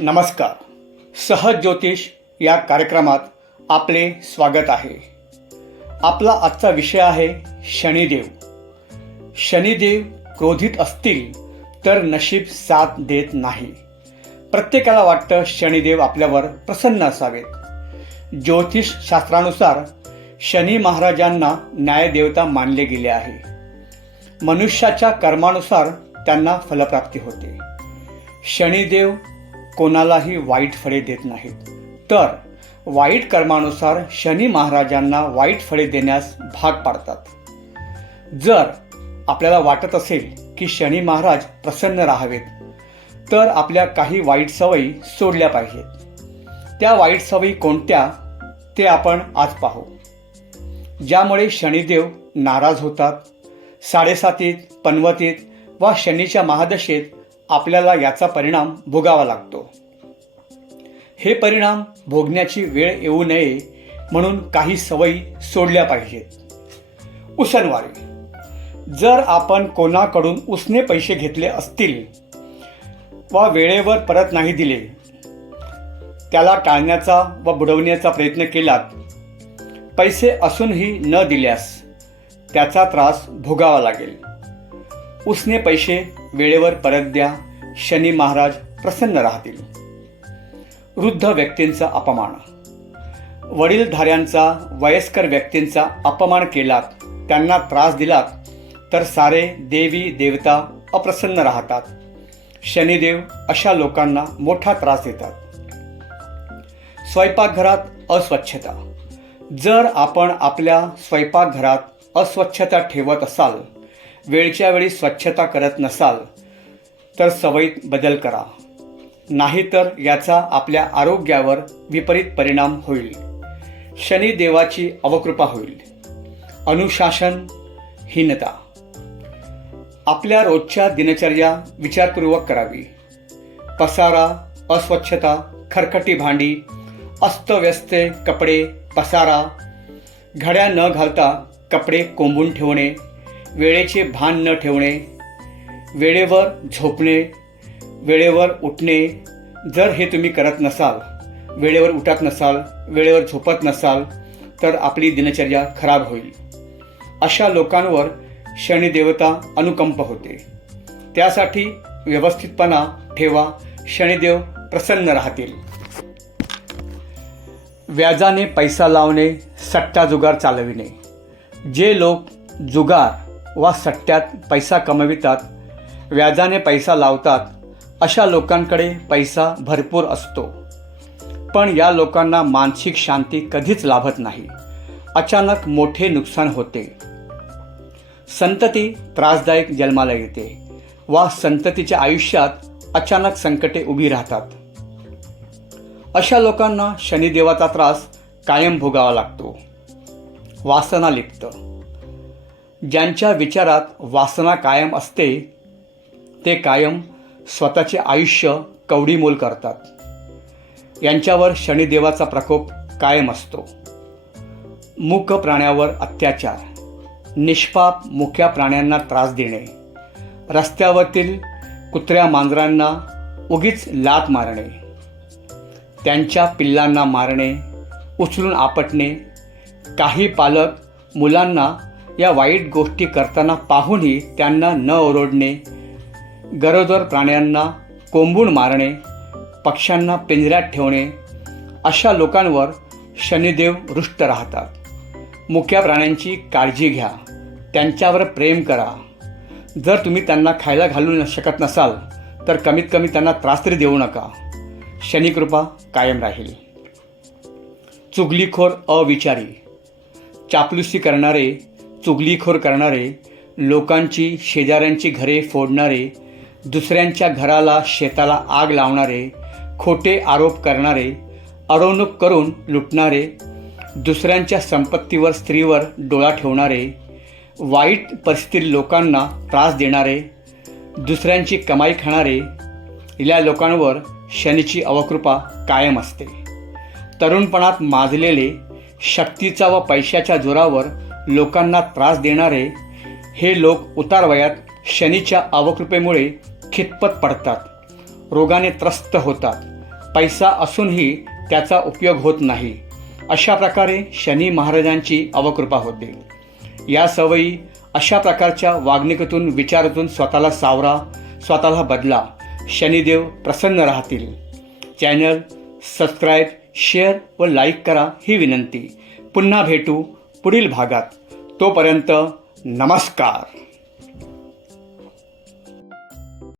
नमस्कार. सहज ज्योतिष या कार्यक्रमात आपले स्वागत आहे. आपला आजचा विषय आहे शनिदेव. शनिदेव क्रोधित असतील तर नशीब साथ देत नाही. प्रत्येकाला वाटतं शनिदेव आपल्यावर प्रसन्न असावेत. ज्योतिष शास्त्रानुसार शनी महाराजांना न्यायदेवता मानले गेले आहे. मनुष्याच्या कर्मानुसार त्यांना फलप्राप्ती होते. शनिदेव कोणालाही वाईट फळे देत नाहीत. तर वाईट कर्मानुसार शनी महाराजांना वाईट फळे देण्यास भाग पाडतात. जर आपल्याला वाटत असेल की शनी महाराज प्रसन्न राहावेत तर आपल्या काही वाईट सवयी सोडल्या पाहिजेत. त्या वाईट सवयी कोणत्या ते आपण आज पाहू. ज्यामुळे शनिदेव नाराज होतात साडेसातीत पनवतीत वा शनीच्या महादशेत आपल्याला याचा परिणाम भोगावा लागतो. हे परिणाम भोगण्याची वेळ येऊ नये म्हणून काही सवयी सोडल्या पाहिजेत. उसनवारे. जर आपण कोणाकडून उसने पैसे घेतले असतील वा वेळेवर परत नाही दिले त्याला टाळण्याचा व बुडवण्याचा प्रयत्न केलात पैसे असूनही न दिल्यास त्याचा त्रास भोगावा लागेल. उसने पैसे वेळेवर परत द्या. शनी महाराज प्रसन्न राहतील. वृद्ध व्यक्तींचा अपमान. वडीलधाऱ्यांचा वयस्कर व्यक्तींचा अपमान केलात त्यांना त्रास दिलात तर सारे देवी देवता अप्रसन्न राहतात. शनिदेव अशा लोकांना मोठा त्रास देतात. स्वयंपाकघरात अस्वच्छता. जर आपण आपल्या स्वयंपाकघरात अस्वच्छता ठेवत असाल वेळच्या वेळी स्वच्छता करत नसाल तर सवयीत बदल करा. नाहीतर याचा आपल्या आरोग्यावर विपरीत परिणाम होईल. शनिदेवाची अवकृपा होईल. अनुशासन हीनता. आपल्या रोजच्या दिनचर्या विचारपूर्वक करावी. पसारा अस्वच्छता खरकटी भांडी अस्तव्यस्ते कपडे पसारा. घड्या न घालता कपडे कोंबून ठेवणे वेळेचे भान न ठेवणे वेळेवर झोपणे वेळेवर उठणे. जर हे तुम्ही करत नसाल वेळेवर उठत नसाल वेळेवर झोपत नसाल तर आपली दिनचर्या खराब होईल. अशा लोकांवर शनिदेवता अनुकंप होते. त्यासाठी व्यवस्थितपणा ठेवा शनिदेव प्रसन्न राहतील. व्याजाने पैसा लावणे सट्टा जुगार चालविणे. जे लोक जुगार वा सट्ट्यात पैसा कमवितात व्याजाने पैसा लावतात अशा लोकांकडे पैसा भरपूर असतो. पण या लोकांना मानसिक शांती कधीच लाभत नाही. अचानक मोठे नुकसान होते. संतती त्रासदायक जन्माला येते वा संततीच्या आयुष्यात अचानक संकटे उभी राहतात. अशा लोकांना शनिदेवाचा त्रास कायम भोगावा लागतो. वासना लिप्त. ज्यांच्या विचारात वासना कायम असते ते कायम स्वतःचे आयुष्य कवडीमोल करतात. यांच्यावर शनिदेवाचा प्रकोप कायम असतो. मूक प्राण्यावर अत्याचार निष्पाप मुख्या प्राण्यांना त्रास देणे रस्त्यावरील कुत्र्या मांजरांना उगीच लात मारणे त्यांच्या पिल्लांना मारणे उचलून आपटणे काही पालक मुलांना या वाईट गोष्टी करताना पाहूनही त्यांना न ओरडणे गरोदर प्राण्यांना कोंबून मारणे पक्ष्यांना पिंजऱ्यात ठेवणे अशा लोकांवर शनिदेव रुष्ट राहतात. मुक्या प्राण्यांची काळजी घ्या त्यांच्यावर प्रेम करा. जर तुम्ही त्यांना खायला घालू शकत नसाल तर कमीत कमी त्यांना त्रास तरी देऊ नका. शनिकृपा कायम राहील. चुगलीखोर अविचारी चापलुसी करणारे चुगलीखोर करणारे लोकांची शेजाऱ्यांची घरे फोडणारे दुसऱ्यांच्या घराला शेताला आग लावणारे खोटे आरोप करणारे अडवणूक करून लुटणारे दुसऱ्यांच्या संपत्तीवर स्त्रीवर डोळा ठेवणारे वाईट परिस्थितीतील लोकांना त्रास देणारे दुसऱ्यांची कमाई खाणारे या लोकांवर शनीची अवकृपा कायम असते. तरुणपणात माजलेले शक्तीचा व पैशाच्या जोरावर लोकांना त्रास देणारे हे लोक उतार वयात शनीच्या अवकृपेमुळे खितपत पडतात. रोगाने त्रस्त होतात. पैसा असूनही त्याचा उपयोग होत नाही. अशा प्रकारे शनी महाराजांची अवकृपा होते. या सवयी अशा प्रकारच्या वागणुकीतून विचारातून स्वतःला सावरा स्वतःला बदला. शनिदेव प्रसन्न राहतील. चॅनल सबस्क्राईब शेअर व लाईक करा ही विनंती. पुन्हा भेटू पुढील भागात तोपर्यंत नमस्कार.